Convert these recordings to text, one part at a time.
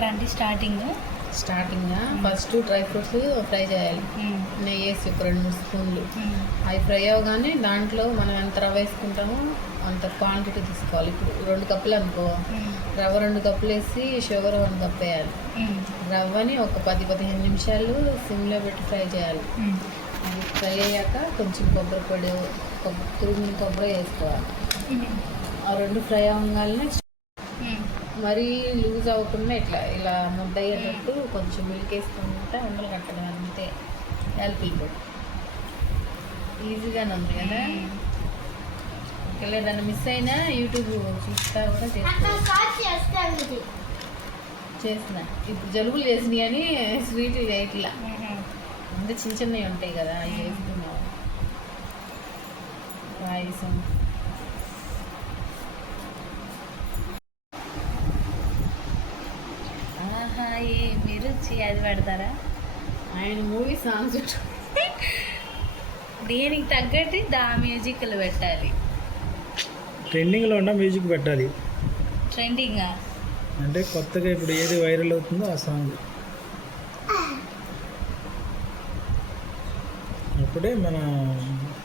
చెప్తారా అంటే starting first dry fruits fry చేయాలి. నెయ్యి వేసి ఒక 2-3 స్పూన్లు అవి ఫ్రై అవ్వగానే దాంట్లో మనం ఎంత రవ్వ వేసుకుంటామో అంత క్వాంటిటీ తీసుకోవాలి. ఇప్పుడు 2 కప్పులు అనుకో, రవ్వ 2 కప్పులు వేసి షుగర్ 1 కప్ వేయాలి. రవ్వని ఒక 10-15 నిమిషాలు సిమ్లో పెట్టి ఫ్రై చేయాలి. అది ఫ్రై అయ్యాక కొంచెం కొబ్బరి పొడి, తురిమిన కొబ్బరి వేసుకోవాలి. ఆ 2 ఫ్రై అవ్వగానే మరీ లూజ్ అవ్వకుండా ఇలా ముద్ద అయ్యేటట్టు కొంచెం మిల్క్ వేసుకుంటే ఉండలు కట్టడం అంతే. యాలకుల పొడి ఈజీగానే ఉంది కదా. ఏదైనా మిస్ అయినా యూట్యూబ్ చూస్తా కూడా చేసిన. ఇప్పుడు జలుబులు చేసినాయి అని స్వీట్లు చేయట్లా, అంటే చిన్నవి ఉంటాయి కదా అవి వేసుకున్నావు. పాయసం మీరు అది పెడతారా? ఆయన మూవీ సాంగ్స్ దీనికి తగ్గట్టు మ్యూజిక్లు పెట్టాలి. ట్రెండింగ్లో ఉన్న మ్యూజిక్ పెట్టాలి. ట్రెండింగా అంటే కొత్తగా ఇప్పుడు ఏది వైరల్ అవుతుందో ఆ సాంగ్, అప్పుడే మన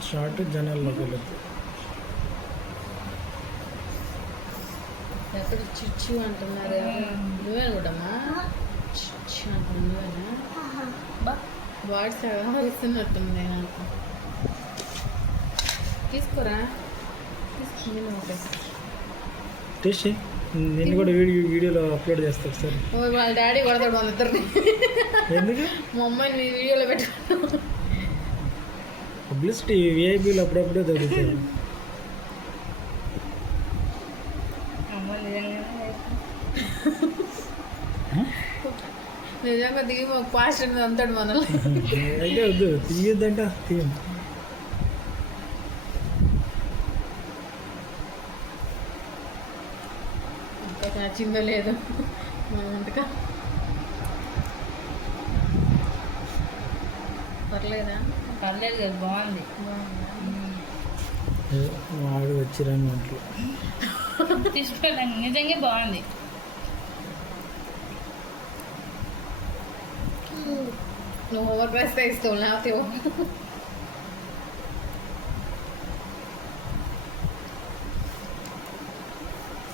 షార్ట్ జనాల్లోకి వెళ్తుంది. ఎక్కడ చిచ్చు అంటున్నారు, నువ్వే కూడామా చిచ్చు అంటున్నా, నువ్వేనా? వాట్స్ ఇస్తున్నట్టుంది నాకు. తీసుకోరా, తీసుకుంది టేస్ట్ నిన్ను కూడా వీడియోలో అప్లోడ్ చేస్తారు సార్. వాళ్ళ డాడీ కొడతాడు వాళ్ళిద్దరిని. ఎందుకు? మా అమ్మాయిని నీ వీడియోలో పెట్టుకున్నాను. పబ్లిసిటీ విఐపీలు అప్పుడప్పుడే దొరుకుతాయి. నిజంగా దిగి మాకు పాస్ట్ అంతాడు మనల్ని. అయితే వద్దు, తీయద్దంట తీయం. ఇంకా నచ్చిందో లేదో మన వంటక. పర్లేదా? పర్లేదు కదా, బాగుంది. వాడు వచ్చిరాని వంటలు తీసుకోవడానికి నిజంగా బాగుంది. నువ్వు ఓవర్ ప్రైస్ ఇస్తావు లేకపోతే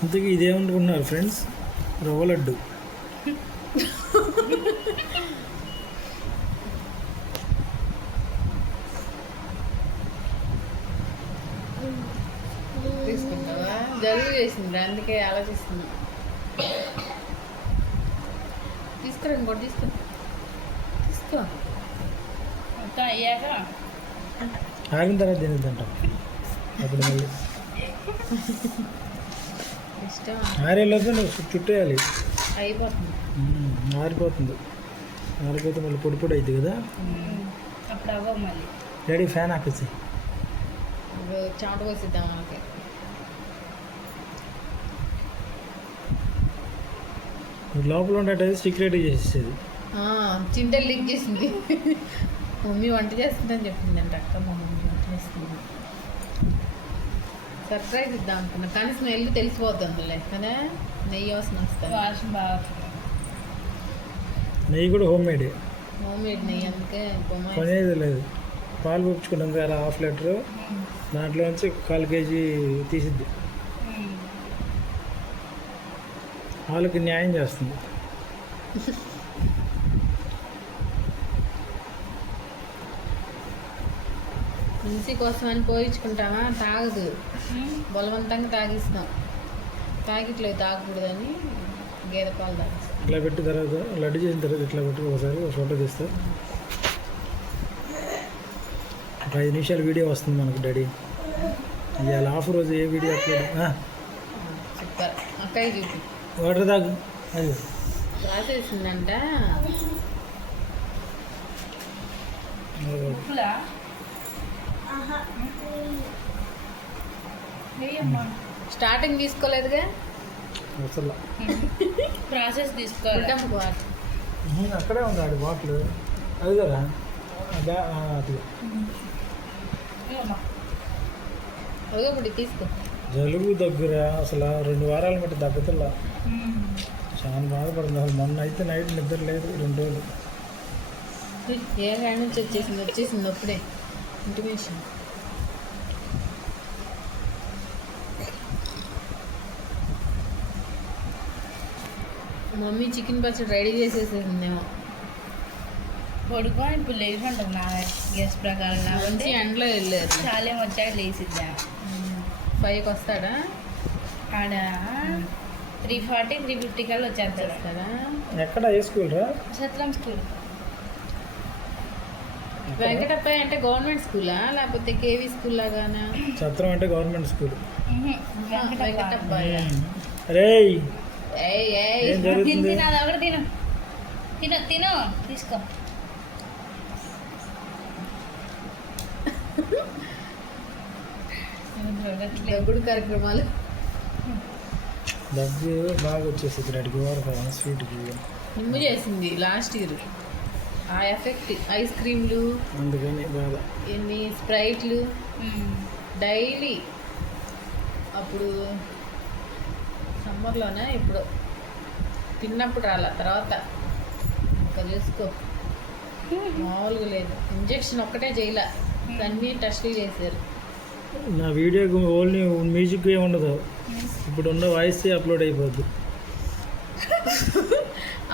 ఇంతకీ ఇదేమనుకున్నారు ఫ్రెండ్స్? రవ్వ లడ్డు. తీసుకుంటావా? జలుబు చేసింది అందుకే ఆలోచిస్తున్నా. తీసుకురా, ఇంకోటి తీసుకో. మొత్తం అయ్యాక ఆగిన తర్వాత తినద్దంట. అప్పుడు మళ్ళీ ఇష్టం ఆరేళ్ళతో నువ్వు చుట్టేయాలి. అయిపోతుంది, ఆరిపోతుంది. ఆరిపోతే మళ్ళీ పొడి పొడి అవుతుంది కదా. అప్పుడు అవ్వ మళ్ళీ డాడీ ఫ్యాన్ ఆపేసి చాట పోసిద్దాం మనకి. లోపల ఉండేది సీక్రెట్ చేసేది. చింతలు లీక్ చేసింది. మమ్మీ వంట చేస్తుందని చెప్పిందంట అక్క. మా మమ్మీ వంట చేస్తుంది. సర్ప్రైజ్ ఇద్దాం అనుకున్నా, కానీ స్మెల్ తెలిసిపోద్ది అందులో కదా. నెయ్యి వాసన వస్తుంది. వాసన బాగా నెయ్యి కూడా హోమ్ మేడ్. హోమ్ మేడ్ నెయ్యి, అందుకే కొనేది లేదు. పాలు పొప్పుచుకున్నాం కదా, 1/2 లీటరు, దాంట్లో నుంచి 1/4 కేజీ తీసిద్ది. వాళ్ళకి న్యాయం చేస్తుంది. మిల్సీ కోసం అని పోయించుకుంటామా, తాగదు. బలవంతంగా తాగిస్తాం. తాగిట్లేదు, తాగకూడదని గేదె పాలు తాగిస్తాం. ఇట్లా పెట్టిన తర్వాత లడ్డు చేసిన తర్వాత ఇట్లా పెట్టి ఒకసారి ఒక ఫోటో తీస్తా. ఒక 5 నిమిషాల వీడియో వస్తుంది మనకు డాడీ. ఇవాళ ఆఫ్ రోజు ఏ వీడియో అప్లోడ్. సూపర్. అక్కయ్య చూపి వాటర్ తాగు. అది రాసేసిందంట. స్టార్టింగ్ తీసుకోలేదుగా అసలు ప్రాసెస్ తీసుకోవాలి. అక్కడే ఉంది ఆడి బాటిల్. అది కదా అట్లా ఇప్పుడు తీసుకో. జలుబు దగ్గర అసలు 2 వారాల మట్టి తగ్గుతుందా. చాలా బాధపడుతుంది అసలు. మొన్న అయితే నైట్ నిద్ర లేదు 2 రోజులు. ఏ హ్యాండ్ నుంచి వచ్చేసింది అప్పుడే ఇంటిమేషన్. మమ్మీ చికెన్ పచ్చడి రెడీ చేసేసేసిందేమో. పడుకొని ఇప్పుడు లేచి ఉంటుంది నా గెస్ట్ ప్రకారం మంచి కాబట్టి ఎండలో వెళ్ళారు. చాలేం వచ్చాక లేచిద్దా 5కి వస్తాడా? ఆడ 3:40 3:50 కల్లా వచ్చేస్తాడు. వస్తాడా? ఎక్కడ ఏ స్కూల్ రా? సత్రం స్కూల్. వెంకటప్పయ్య అంటే గవర్నమెంట్ స్కూలా లేకపోతే కేవీ స్కూల్ లాగానా? సత్రం అంటే గవర్నమెంట్ స్కూల్. వెంకటప్పయ్య. రేయ్ ఏయ్ ఏయ్ ఏం జరుగుతుంది? తిను అది ఒకటి తిను తిను తిను తీసుకో. దగ్గుడు కార్యక్రమాలు. దగ్గు బాగా వచ్చేసింది. 2 వారం స్వీట్కి నిమ్ము చేసింది లాస్ట్ ఇయర్. ఆ ఎఫెక్ట్ ఐస్ క్రీమ్లు, అందుకని బాధ. ఎన్ని స్ప్రైట్లు డైలీ. అప్పుడు సమ్మర్లోనే ఇప్పుడు తిన్నప్పుడు రాలా, తర్వాత ఇంకా చూసుకో మామూలుగా లేదు. ఇంజెక్షన్ ఒక్కటే చేయలే, అన్నీ టెస్టులు చేశారు. నా వీడియోకి ఓన్లీ మ్యూజిక్ ఏమి ఉండదు, ఇప్పుడు ఉన్న వాయిస్ అప్లోడ్ అయిపోద్ది.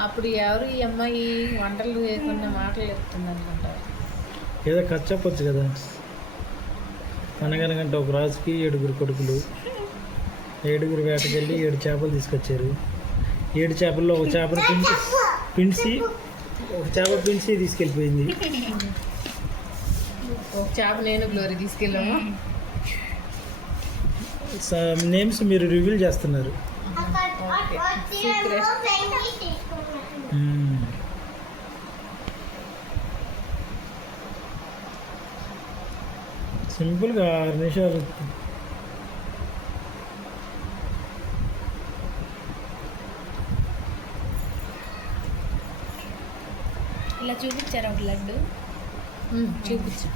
అప్పుడు ఎవరు ఈ అమ్మాయి వంటలు వేయకుండా మాటలు చెప్తుంది అనుకుంటారు. ఏదో ఖర్చు చెప్పొచ్చు కదా. అనగనగంటే ఒక రాజుకి 7 కొడుకులు, 7 వేటకెళ్ళి 7 చేపలు తీసుకొచ్చారు. 7 చేపల్లో ఒక చేపను పిండి ఒక చేప పిండి తీసుకెళ్ళిపోయింది. ఒక చేప నేను గ్లోరీ తీసుకెళ్ళాము. నేమ్స్ మీరు రివీల్ చేస్తున్నారు. సీక్రెట్. సింపుల్గా 6 నిమిషాలు. ఇలా చూపించారు ఒక లడ్డు. చూపించు.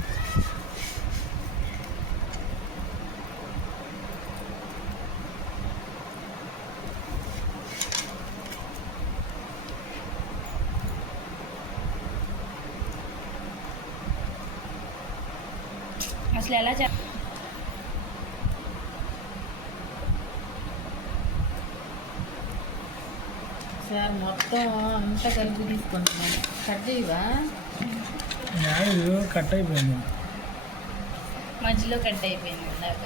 అసలు ఎలా సార్ మొత్తం అంతా కలిపి తీసుకుంటున్నాను. కట్ చేయవా? ఇది కట్ అయిపోయింది. మధ్యలో కట్ అయిపోయింది ఇందాక.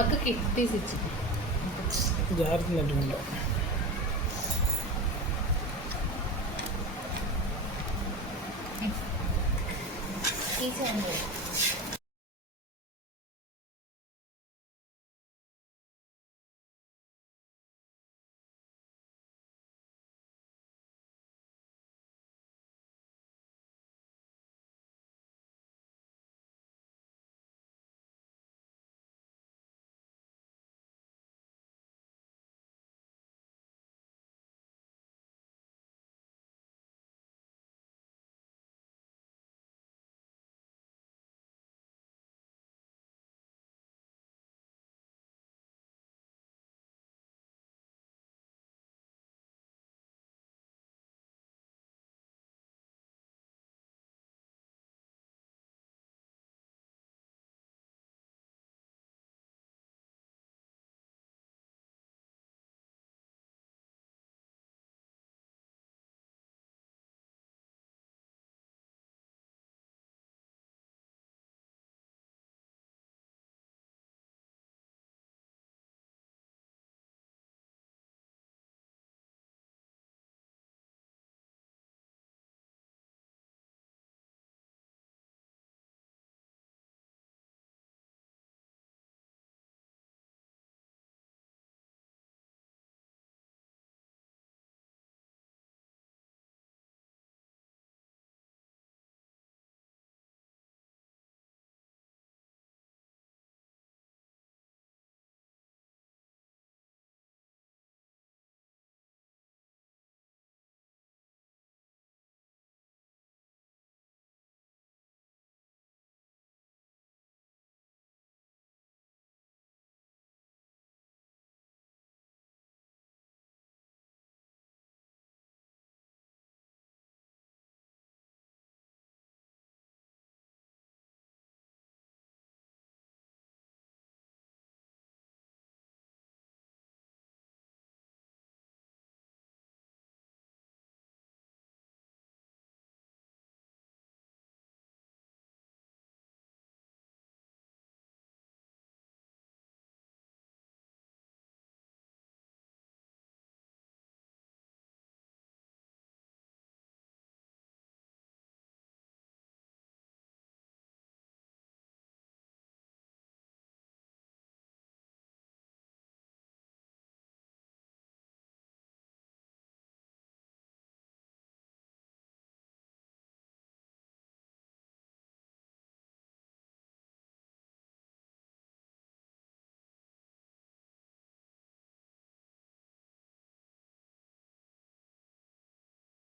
అక్కకి తీసిచ్చి జారుతున్నట్టుగా. తీసేయండి.